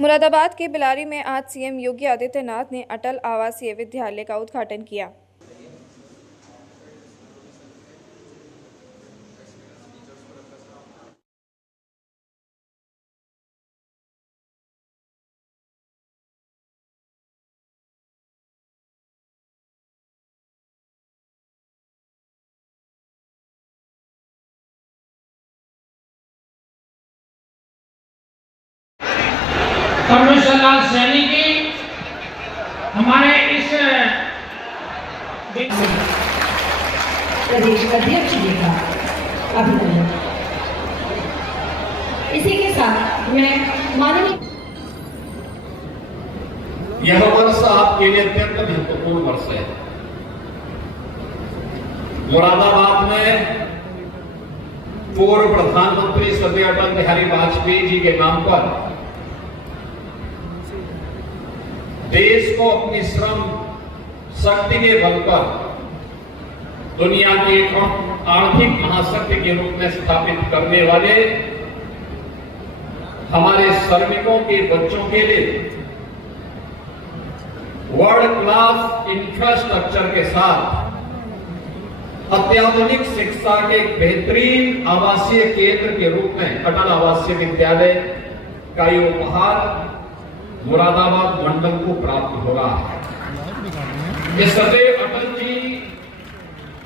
मुरादाबाद के बिलारी में आज सीएम योगी आदित्यनाथ ने अटल आवासीय विद्यालय का उद्घाटन किया। परमेश्वरलाल सैनी की हमारे इस प्रदेश अध्यक्ष जी का अभिनंदन। इसी के साथ मैं माननीय यह वर्ष आपके लिए अत्यंत महत्वपूर्ण वर्ष है। मुरादाबाद में पूर्व प्रधानमंत्री स्वर्गीय अटल बिहारी वाजपेयी जी के नाम पर देश को अपनी श्रम शक्ति के बल पर दुनिया के आर्थिक महाशक्ति के रूप में स्थापित करने वाले हमारे श्रमिकों के बच्चों के लिए वर्ल्ड क्लास इंफ्रास्ट्रक्चर के साथ अत्याधुनिक शिक्षा के बेहतरीन आवासीय केंद्र के रूप में अटल आवासीय विद्यालय का ये उपहार मुरादाबाद मंडल को प्राप्त हो रहा है। इस सदैव अटल जी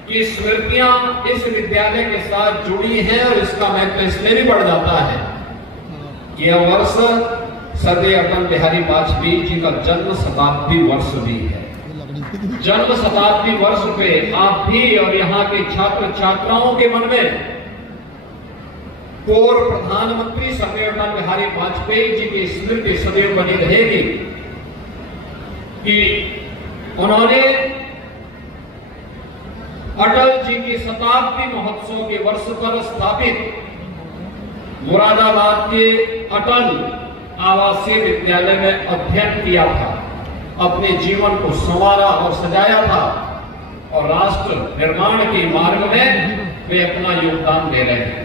की स्मृतियां इस विद्यालय के साथ जुड़ी हैं और इसका महत्व इसलिए भी बढ़ जाता है कि यह वर्ष सदैव अटल बिहारी वाजपेयी जी का जन्म शताब्दी वर्ष भी है। जन्म शताब्दी वर्ष पे आप भी और यहाँ के छात्र छात्राओं के मन में पूर्व प्रधानमंत्री स्वर्गीय अटल बिहारी वाजपेयी जी की स्मृति सदैव बनी रहेगी कि उन्होंने अटल जी की शताब्दी महोत्सव के वर्ष पर स्थापित मुरादाबाद के अटल आवासीय विद्यालय में अध्ययन किया था, अपने जीवन को संवारा और सजाया था और राष्ट्र निर्माण के मार्ग में वे अपना योगदान दे रहे हैं।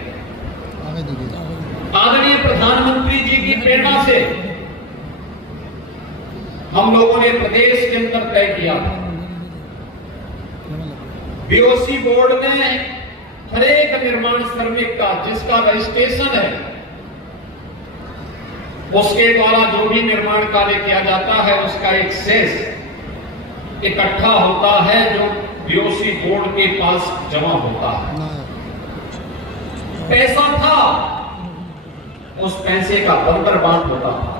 आदरणीय प्रधानमंत्री जी की प्रेरणा से हम लोगों ने प्रदेश के अंदर तय किया था बीओसी बोर्ड में हर एक निर्माण श्रमिक का जिसका रजिस्ट्रेशन है उसके द्वारा जो भी निर्माण कार्य किया जाता है उसका एक शेष इकट्ठा होता है जो बीओसी बोर्ड के पास जमा होता है। पैसा था, उस पैसे का बंदर बांट होता था।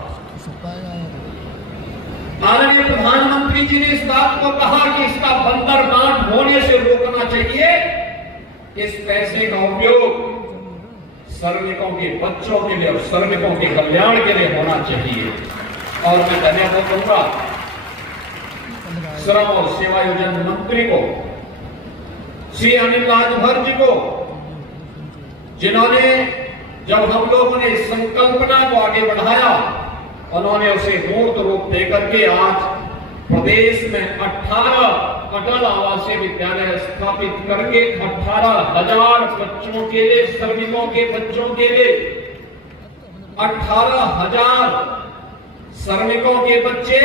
आदरणीय प्रधानमंत्री जी ने इस बात को कहा कि इसका बंदर बांट होने से रोकना चाहिए। इस पैसे का उपयोग श्रमिकों के बच्चों के लिए और श्रमिकों के कल्याण के लिए होना चाहिए। और मैं धन्यवाद दूंगा श्रम और सेवायोजन मंत्री को, श्री अनिल राजभर जी को, जिन्होंने जब हम लोगों ने इस संकल्पना को आगे बढ़ाया उन्होंने उसे मूर्त रूप देकर के आज प्रदेश में 18 अटल आवासीय विद्यालय स्थापित करके 18,000 बच्चों के लिए, श्रमिकों के बच्चों के लिए 18,000 श्रमिकों के बच्चे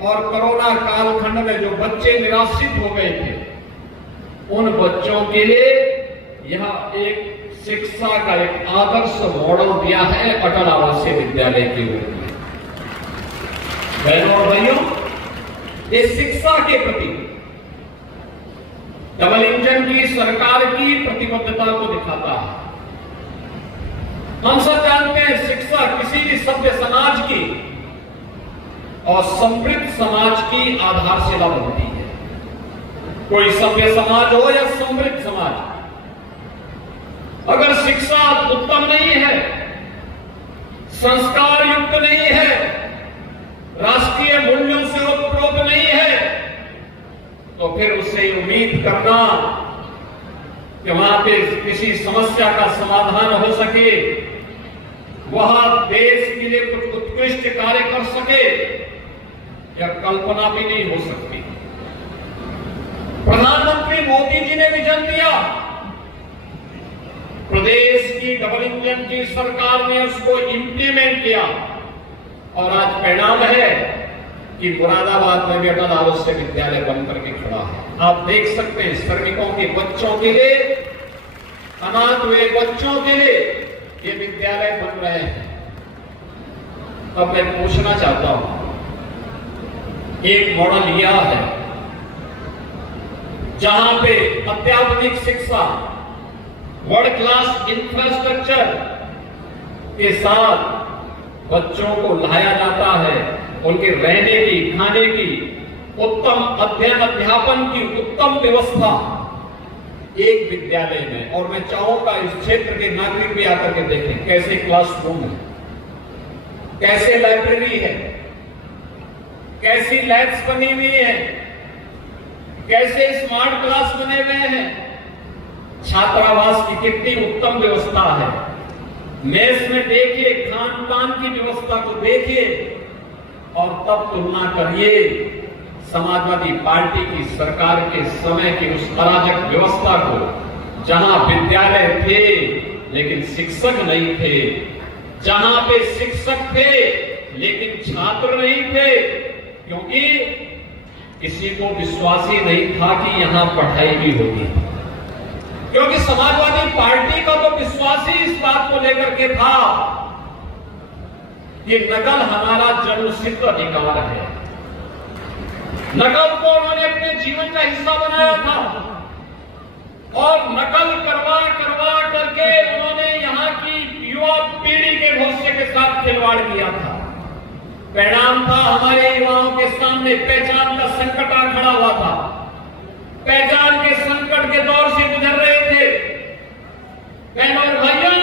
और कोरोना कालखंड में जो बच्चे निराश्रित हो गए थे उन बच्चों के लिए यह एक शिक्षा का एक आदर्श मॉडल दिया है अटल आवासीय विद्यालय के रूप में। बहनों और भाइयों, इस शिक्षा के प्रति डबल इंजन की सरकार की प्रतिबद्धता को दिखाता है। हम सब जानते हैं शिक्षा किसी भी सभ्य समाज की और समृद्ध समाज की आधारशिला बनती है। कोई सभ्य समाज हो या समृद्ध समाज, अगर शिक्षा उत्तम नहीं है, संस्कार युक्त नहीं है, राष्ट्रीय मूल्यों से ओतप्रोत नहीं है, तो फिर उससे उम्मीद करना कि वहां पे किसी समस्या का समाधान हो सके, वहां देश के लिए कुछ उत्कृष्ट कार्य कर सके, यह कल्पना भी नहीं हो सकती। प्रधानमंत्री मोदी जी ने विजन दिया, प्रदेश की डबल इंजन की सरकार ने उसको इंप्लीमेंट किया और परिणाम है कि मुरादाबाद में भी अटल आवासीय विद्यालय बनकर के खड़ा है। आप देख सकते हैं श्रमिकों के बच्चों के लिए, अनाथ हुए बच्चों के लिए ये विद्यालय बन रहे हैं। अब मैं पूछना चाहता हूं, एक मॉडल यह है जहां पे अत्याधुनिक शिक्षा, वर्ल्ड क्लास इंफ्रास्ट्रक्चर के साथ बच्चों को लाया जाता है, उनके रहने की, खाने की, उत्तम अध्ययन अध्यापन की उत्तम व्यवस्था एक विद्यालय में। और मैं चाहूंगा इस क्षेत्र के नागरिक भी आकर के देखें कैसे क्लासरूम है, कैसे लाइब्रेरी है, कैसी लैब्स बनी हुई है, कैसे स्मार्ट क्लास बने हुए हैं, छात्रावास की कितनी उत्तम व्यवस्था है। मेस में देखिए, खान पान की व्यवस्था को देखिए और तब तुलना करिए समाजवादी पार्टी की सरकार के समय की उस अराजक व्यवस्था को, जहां विद्यालय थे लेकिन शिक्षक नहीं थे, जहां पे शिक्षक थे लेकिन छात्र नहीं थे, क्योंकि किसी को विश्वास ही नहीं था कि यहां पढ़ाई भी होगी। क्योंकि समाजवादी पार्टी का तो विश्वास ही इस बात को लेकर के था कि नकल हमारा जन्मसिद्ध अधिकार है। नकल को उन्होंने अपने जीवन का हिस्सा बनाया था और नकल करवा करवा करके उन्होंने यहां की युवा पीढ़ी के भविष्य के साथ खिलवाड़ किया था। परिणाम था हमारे युवाओं के सामने पहचान का संकट आ खड़ा हुआ था। पहचान के संकट के दौर से गुजर रहे थे। बहनों और भाइयों,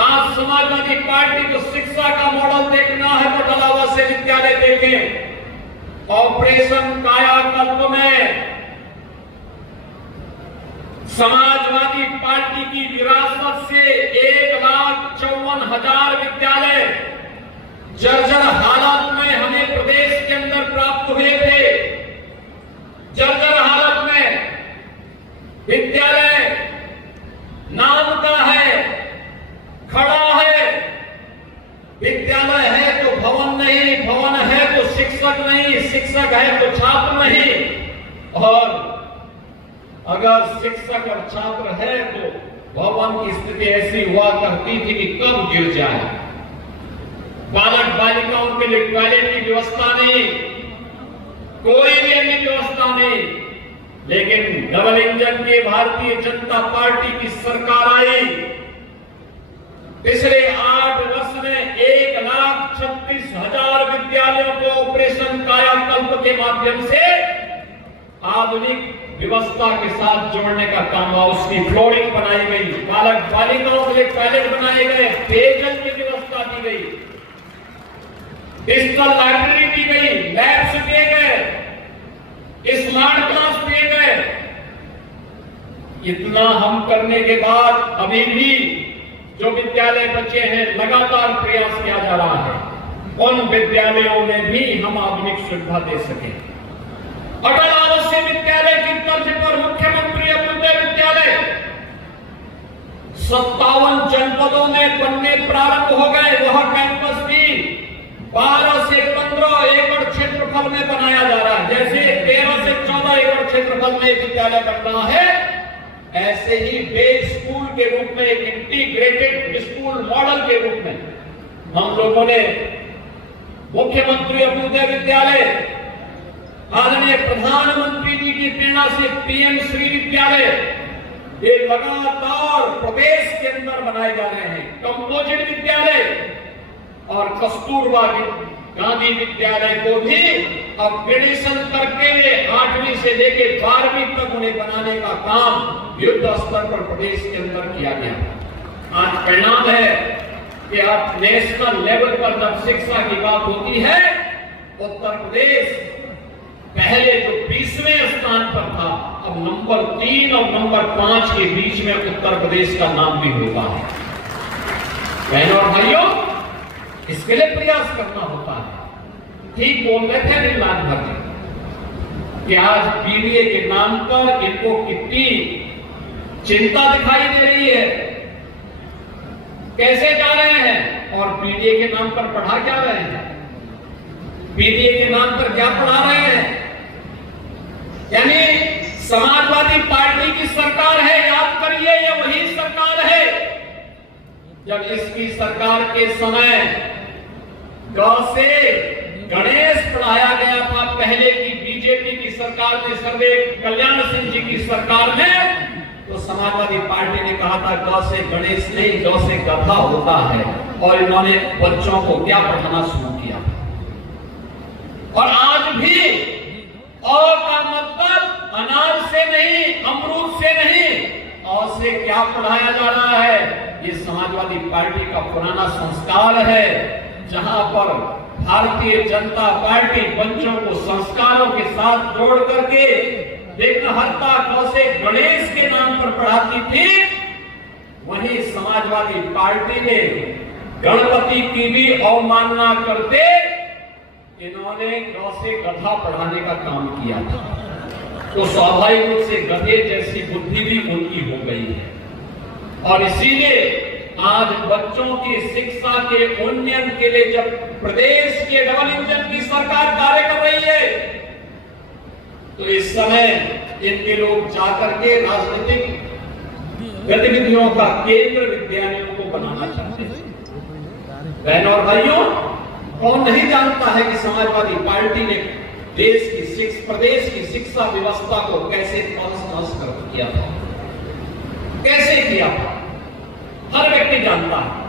आज समाजवादी पार्टी को शिक्षा का मॉडल देखना है तो अटल आवासीय विद्यालय देखें। ऑपरेशन कायाकल्प में समाजवादी पार्टी की विरासत से 1,54,000 विद्यालय जर्जर हालत में हमें प्रदेश के अंदर प्राप्त हुए थे। जर्जर हालत में विद्यालय नाम का है, खड़ा है, विद्यालय है तो भवन नहीं, भवन है तो शिक्षक नहीं, शिक्षक है तो छात्र नहीं। और अगर शिक्षक और छात्र है तो भवन की स्थिति ऐसी हुआ करती थी कि कब गिर जाए। बालक बालिकाओं के लिए टॉयलेट की व्यवस्था नहीं, कोई भी अन्य व्यवस्था नहीं। लेकिन डबल इंजन की भारतीय जनता पार्टी की सरकार आई। पिछले 8 वर्ष में 1,36,000 विद्यालयों को ऑपरेशन कायाकल्प के माध्यम से आधुनिक व्यवस्था के साथ जोड़ने का काम हुआ। उसकी फ्लोरिंग बनाई गई, बालक बालिकाओं के लिए टॉयलेट बनाए गए, पेयजल की व्यवस्था दी गई, डिजिटल लाइब्रेरी दी गई, लैब्स दिए गए, स्मार्ट क्लास दिए गए। इतना हम करने के बाद अभी भी जो विद्यालय बचे हैं लगातार प्रयास किया जा रहा है उन विद्यालयों में भी हम आधुनिक सुविधा दे सके। अटल आवासीय विद्यालय की तर्ज पर मुख्यमंत्री अभ्युदय विद्यालय 57 जनपदों में बनने प्रारंभ हो गए। वह कैंपस भी 12 से 15 एकड़ क्षेत्रफल में बनाया जा रहा है। जैसे 13 से 14 एकड़ क्षेत्रफल में विद्यालय बन रहा है, ऐसे ही डे स्कूल के रूप में, एक इंटीग्रेटेड स्कूल मॉडल के रूप में हम लोगों ने मुख्यमंत्री अभ्युदय विद्यालय, आदरणीय प्रधानमंत्री जी की प्रेरणा से पीएम श्री विद्यालय, ये लगातार प्रदेश के अंदर बनाए जा रहे हैं। कंपोजिट विद्यालय और कस्तूरबा गांधी विद्यालय को भी अपग्रेडेशन करके 8वीं से लेकर 12वीं तक उन्हें बनाने का काम युद्ध स्तर पर प्रदेश के अंदर किया गया। आज परिणाम है कि अब नेशनल लेवल पर जब शिक्षा की बात होती है, उत्तर प्रदेश पहले जो 20वें स्थान पर था, अब नंबर 3 और नंबर 5 के बीच में उत्तर प्रदेश का नाम भी होता है। बहनों और भाइयों, इसके लिए प्रयास करना होता है। ठीक बोल रहे थे निर्मला भट्ट कि आज बीडीए के नाम पर इनको कितनी चिंता दिखाई दे रही है, कैसे जा रहे हैं और बीडीए के नाम पर पढ़ा क्या रहे हैं। पीटीए के नाम पर क्या पढ़ा रहे हैं? यानी समाजवादी पार्टी की सरकार है, याद करिए, ये वही सरकार है जब इसकी सरकार के समय ग से गणेश पढ़ाया गया था। पहले की बीजेपी की सरकार में, सर्वदेव कल्याण सिंह जी की सरकार में, तो समाजवादी पार्टी ने कहा था ग से गणेश नहीं, ग से गधा होता है, और इन्होंने बच्चों को क्या पढ़ाना शुरू किया। और आज भी अ का मतलब अनार से नहीं, अमरूद से नहीं, अ से क्या पढ़ाया जा रहा है? ये समाजवादी पार्टी का पुराना संस्कार है, जहां पर भारतीय जनता पार्टी बच्चों को संस्कारों के साथ जोड़ करके विघ्नहर्ता क से गणेश के नाम पर पढ़ाती थी। वहीं समाजवादी पार्टी ने गणपति की भी अवमानना करते इन्होंने ग से गधा पढ़ाने का काम किया था। तो स्वाभाविक रूप से गधे जैसी बुद्धि भी उनकी हो गई है। और इसीलिए आज बच्चों की शिक्षा के उन्नयन के लिए जब प्रदेश के डबल इंजन की सरकार कार्य कर रही है, तो इस समय इनके लोग जाकर के राजनीतिक गतिविधियों का केंद्र विद्यालयों को बनाना चाहते हैं। बहनों और भाइयों, कौन नहीं जानता है कि समाजवादी पार्टी ने प्रदेश की शिक्षा व्यवस्था को कैसे तहस-नहस कर किया था, कैसे किया था, हर व्यक्ति जानता है।